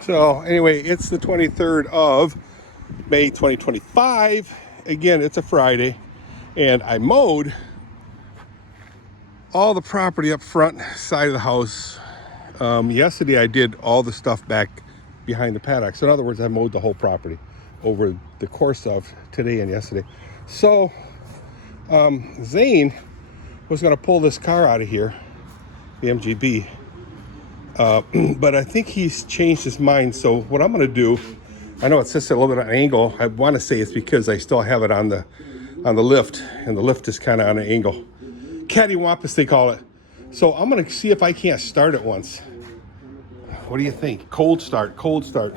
So anyway, it's the 23rd of May 2025. Again, it's a Friday, and I mowed all the property up front side of the house. Yesterday I did all the stuff back behind the paddock. So in other words, I mowed the whole property over the course of today and yesterday. So Zane was going to pull this car out of here, the MGB, but I think he's changed his mind. So what I'm going to do, I know it sits at a little bit of an angle. I want to say it's because I still have it on the lift, and the lift is kind of on an angle. Cattywampus, they call it. So I'm going to see if I can't start it once. What do you think? Cold start, cold start.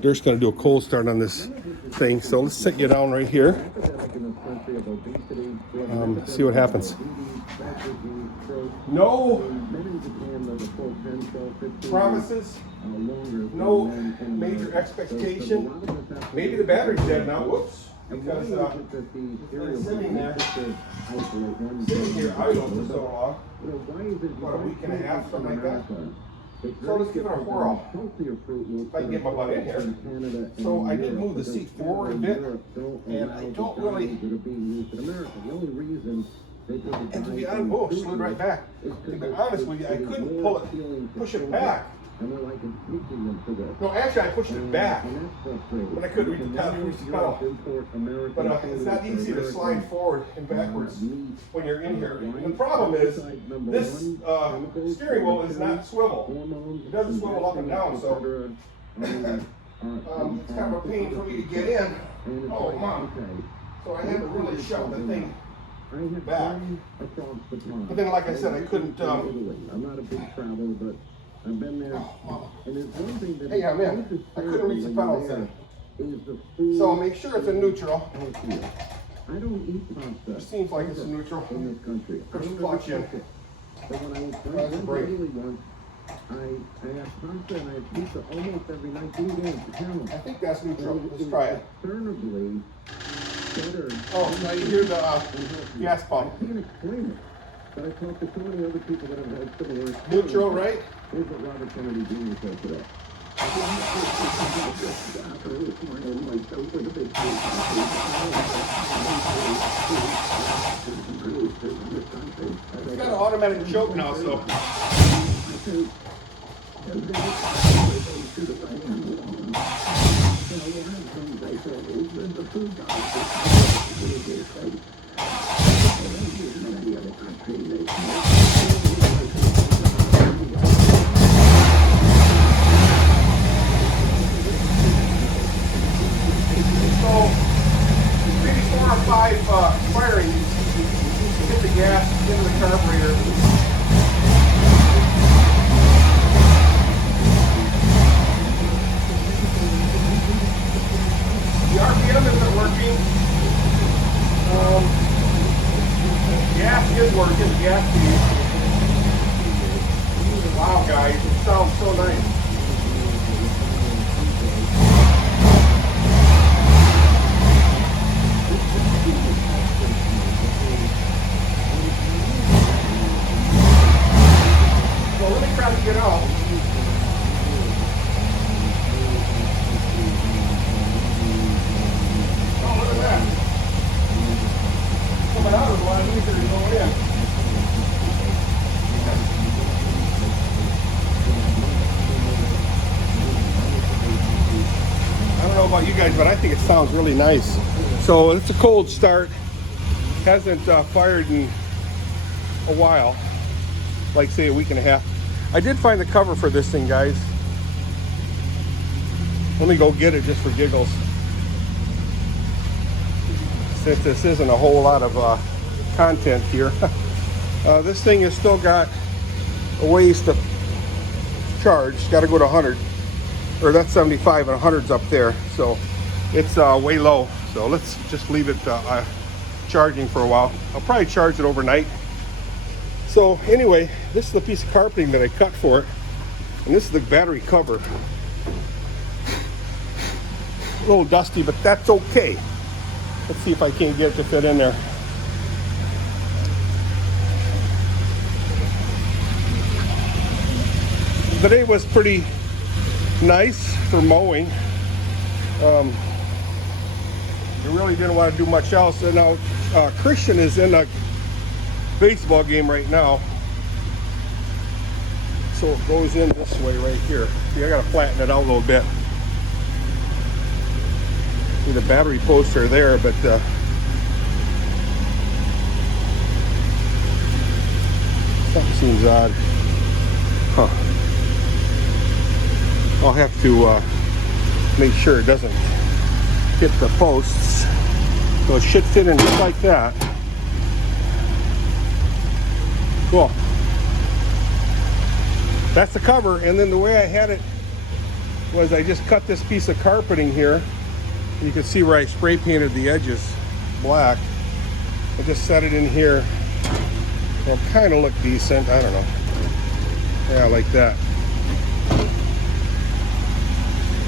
Dirk's going to do a cold start on this thing. So let's sit you down right here. See what happens. No promises, no major expectation. Maybe the battery's dead now. Whoops. Because it's sitting there, idle for so long, about a week and a half, something like that. So let's give it a whirl. If I can get my butt in here. So I did move the seat forward a bit, and I don't really, and to be honest, oh, slid right back. To be honest with you, I couldn't pull it, push it back. No, actually I pushed it back, but I couldn't reach the pedal. But it's not easy to slide forward and backwards when you're in here. And the problem is, this steering wheel is not swivel. It doesn't swivel up and down, so it's kind of a pain for me to get in. Oh, Mom. So I had to really shove the thing back. But then, like I said, I couldn't. I'm not a big traveler, but I've been there, and there's one thing that hey, I'm in. I couldn't reach the pedal thing. So make sure it's a neutral. I don't eat pasta. It seems like it's a neutral. In this country. Push the clutch in. But when I was really once, I had pasta and I had pizza almost every night. 2 days. I think that's neutral. Let's try it. Discernibly better. Oh, now you hear the gas pump. I can't explain it. But I talked to so many other people that have had similar. Neutral, right? Here's what Robert Kennedy Jr. said today. It's got an automatic choke now, so. Maybe 4 or 5 firings, hit the gas into the carburetor. The RPM isn't working. Gas is working, the gas feed. Wow, guys, it sounds so nice. Well, let me try to get out. Oh, look at that. Coming out is a lot easier to go in. I don't know about you guys, but I think it sounds really nice. So it's a cold start. Hasn't fired in a while. Like say a week and a half. I did find the cover for this thing, guys. Let me go get it just for giggles. Since this isn't a whole lot of content here. This thing has still got a ways to charge. It's got to go to 100. Or that's 75 and 100's up there. So it's way low. So let's just leave it charging for a while. I'll probably charge it overnight. So anyway, this is the piece of carpeting that I cut for it, and this is the battery cover. A little dusty, but that's okay. Let's see if I can't get it to fit in there. The day was pretty nice for mowing. You really didn't want to do much else. And now Christian is in a baseball game right now, so it goes in this way right here. See, I gotta flatten it out a little bit. See, the battery posts are there, but something seems odd. Huh. I'll have to make sure it doesn't hit the posts. So it should fit in just like that. Cool. That's the cover, and then the way I had it was I just cut this piece of carpeting here. You can see where I spray painted the edges black. I just set it in here. It'll kind of look decent. I don't know. Yeah, like that.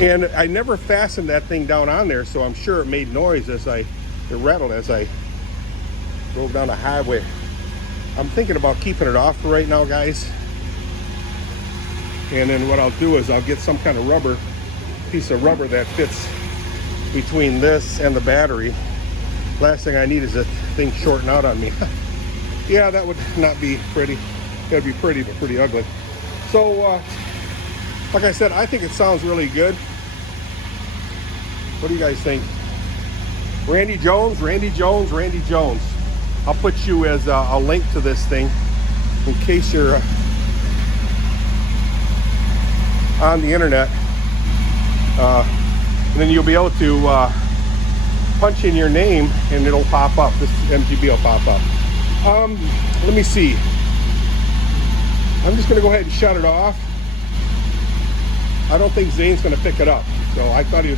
And I never fastened that thing down on there, so I'm sure it made noise as it rattled as I drove down the highway. I'm thinking about keeping it off for right now, guys. And then what I'll do is I'll get some kind of rubber, piece of rubber that fits between this and the battery. Last thing I need is that thing shorting out on me. Yeah, that would not be pretty. That'd be pretty, but pretty ugly. So, like I said, I think it sounds really good. What do you guys think? Randy Jones, Randy Jones, Randy Jones. I'll put you as a link to this thing in case you're on the internet. And then you'll be able to punch in your name and it'll pop up. This MGB will pop up. Let me see. I'm just gonna go ahead and shut it off. I don't think Zane's gonna pick it up. So I thought he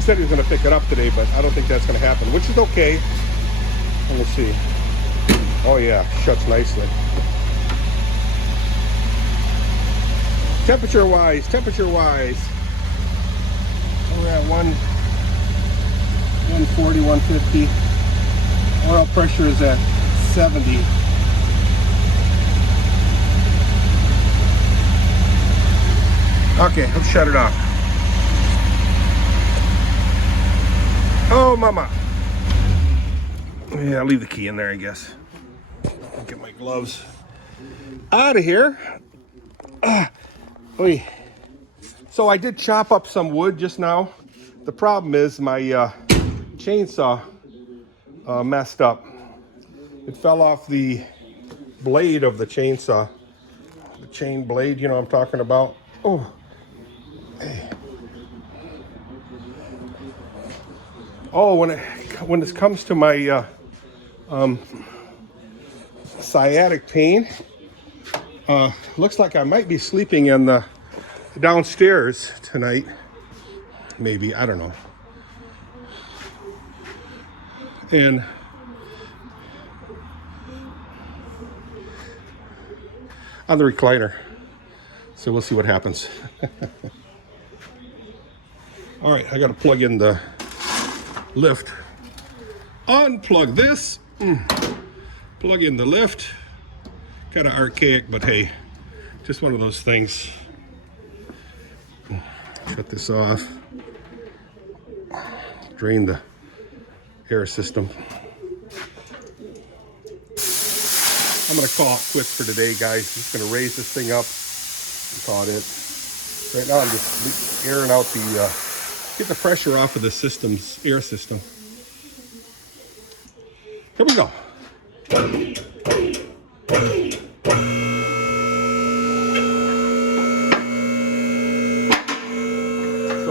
said he was gonna pick it up today, but I don't think that's gonna happen, which is okay. Let me see. Oh yeah, shuts nicely. Temperature wise, we're at 140, 150. Oil pressure is at 70. Okay, let's shut it off. Oh, mama. Yeah, I'll leave the key in there, I guess. I'll get my gloves out of here. Oy. So I did chop up some wood just now. The problem is my chainsaw messed up. It fell off the blade of the chainsaw. The chain blade, you know what I'm talking about. Oh. Hey. Oh, when this comes to my sciatic pain, looks like I might be sleeping in the downstairs tonight. Maybe, I don't know. And on the recliner. So we'll see what happens. All right, I got to plug in the lift. Unplug this. Plug in the lift. Kind of archaic, but hey, just one of those things. Shut this off. Drain the air system. I'm gonna call it quits for today, guys. Just gonna raise this thing up and call it. Right now I'm just airing out the, get the pressure off of the system's air system. Here we go. So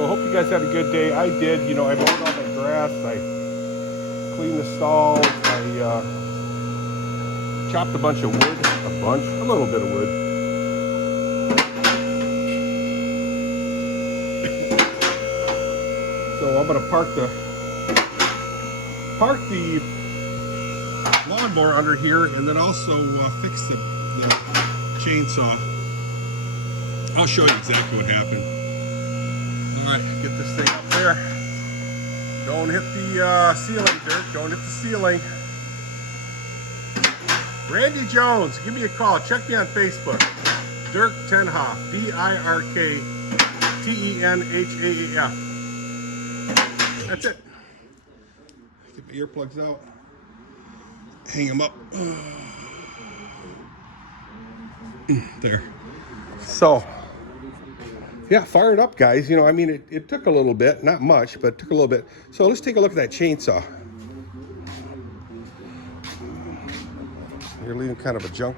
I hope you guys had a good day. I did. You know, I mowed all my grass. I cleaned the stalls. I chopped a bunch of wood. A little bit of wood. So I'm gonna park the lawnmower under here, and then also fix the chainsaw. I'll show you exactly what happened. All right, get this thing up there. Don't hit the ceiling, Dirk. Don't hit the ceiling. Randy Jones, give me a call. Check me on Facebook. Dirk 10 Haaf. DIRK Tenhaaf. That's it. Get the earplugs out. Hang them up. There. So, yeah, fire it up, guys. You know, I mean, it took a little bit, not much, but it took a little bit. So let's take a look at that chainsaw. You're leaving kind of a junk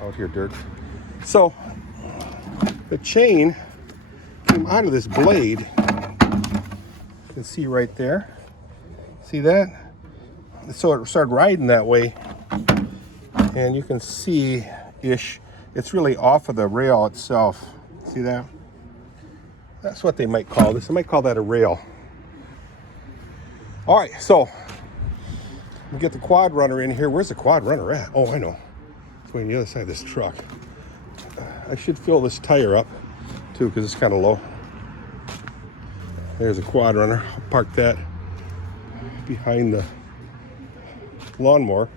out here, Dirk. So the chain came out of this blade. You can see right there. See that? So it started riding that way, and you can see-ish, it's really off of the rail itself. See that? That's what they might call this. They might call that a rail. All right, so we get the quad runner in here. Where's the quad runner at? Oh, I know. It's way on the other side of this truck. I should fill this tire up too, because it's kind of low. There's a quad runner. I'll park that behind the lawnmower.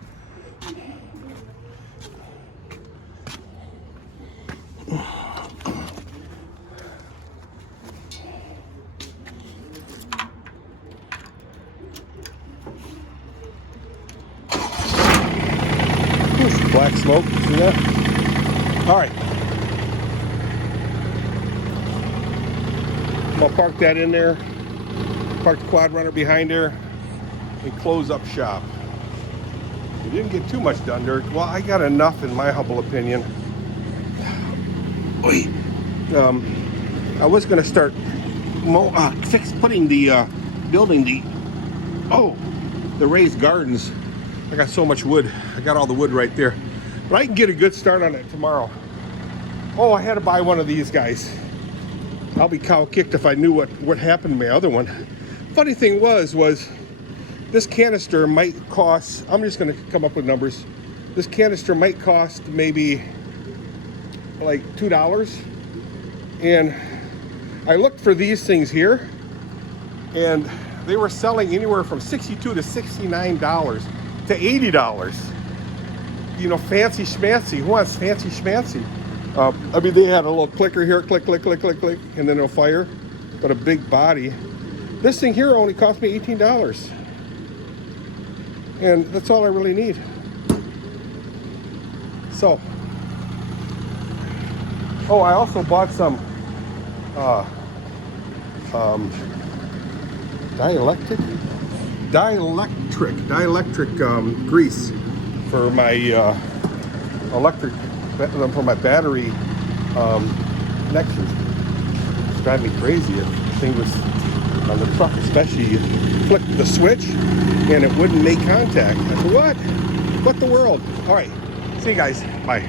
Black smoke, see that? All right. I'm gonna park that in there, park the quad runner behind there, and close up shop. We didn't get too much done, Dirk. Well, I got enough in my humble opinion. I was gonna start building the raised gardens. I got so much wood. I got all the wood right there. But I can get a good start on it tomorrow. Oh, I had to buy one of these guys. I'll be cow-kicked if I knew what happened to my other one. Funny thing was this canister might cost, I'm just gonna come up with numbers. This canister might cost maybe like $2. And I looked for these things here, and they were selling anywhere from $62 to $69 to $80. You know, fancy schmancy. Who wants fancy schmancy? I mean, they had a little clicker here, click, click, click, click, click, and then it'll fire, but a big body. This thing here only cost me $18. And that's all I really need. So, oh, I also bought some dielectric grease for my for my battery connections. It's driving me crazy. If the thing was on the truck, especially, you flick the switch and it wouldn't make contact. I said, what the world? All right, see you guys. Bye.